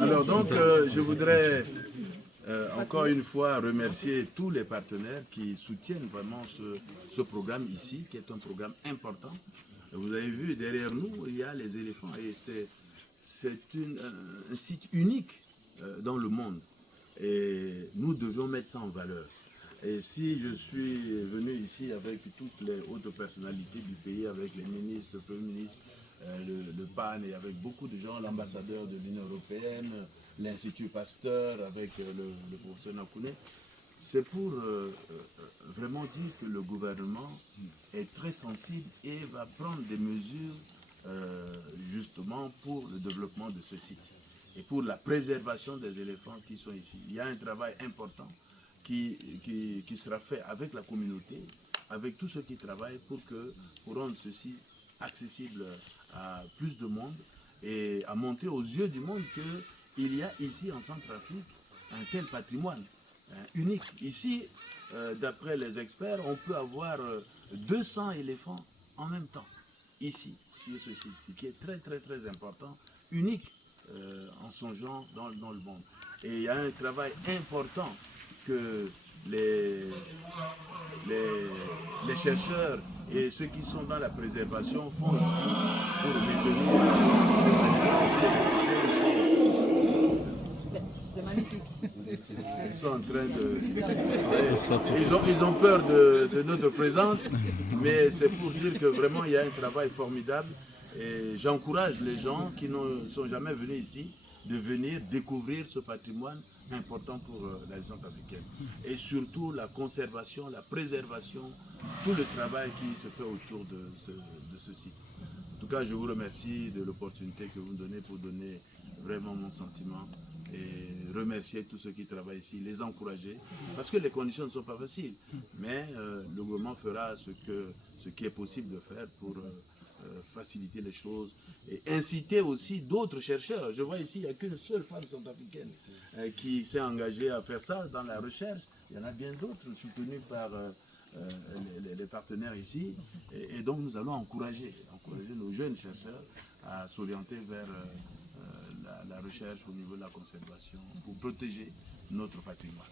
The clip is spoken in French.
Alors donc, je voudrais encore une fois remercier tous les partenaires qui soutiennent vraiment ce programme ici, qui est un programme important. Vous avez vu, derrière nous, il y a les éléphants et c'est un site unique dans le monde. Et nous devions mettre ça en valeur. Et si je suis venu ici avec toutes les hautes personnalités du pays, avec les ministres, le Premier ministre, le PAN et avec beaucoup de gens, l'ambassadeur de l'Union européenne, l'Institut Pasteur, avec le professeur Nakouné, c'est pour vraiment dire que le gouvernement est très sensible et va prendre des mesures justement pour le développement de ce site et pour la préservation des éléphants qui sont ici. Il y a un travail important qui sera fait avec la communauté, avec tous ceux qui travaillent pour rendre ceci accessible à plus de monde et à montrer aux yeux du monde qu'il y a ici en Centrafrique un tel patrimoine unique. Ici, d'après les experts, on peut avoir 200 éléphants en même temps, ici, sur ce site, ce qui est très très très important, unique en son genre dans le monde. Et il y a un travail important que les chercheurs et ceux qui sont dans la préservation font ici pour maintenir ces animaux. C'est magnifique. Ils sont en train de... Ils ont peur de notre présence, mais c'est pour dire que vraiment il y a un travail formidable. Et j'encourage les gens qui ne sont jamais venus ici de venir découvrir ce patrimoine important pour la Centrafricaine. Et surtout la conservation, la préservation, tout le travail qui se fait autour de ce site. En tout cas, je vous remercie de l'opportunité que vous me donnez pour donner vraiment mon sentiment et remercier tous ceux qui travaillent ici, les encourager, parce que les conditions ne sont pas faciles. Mais le gouvernement fera ce qui est possible de faire pour faciliter les choses et inciter aussi d'autres chercheurs. Je vois ici, il n'y a qu'une seule femme centrafricaine qui s'est engagée à faire ça dans la recherche. Il y en a bien d'autres soutenus par les partenaires ici. Et donc nous allons encourager nos jeunes chercheurs à s'orienter vers la recherche au niveau de la conservation pour protéger notre patrimoine.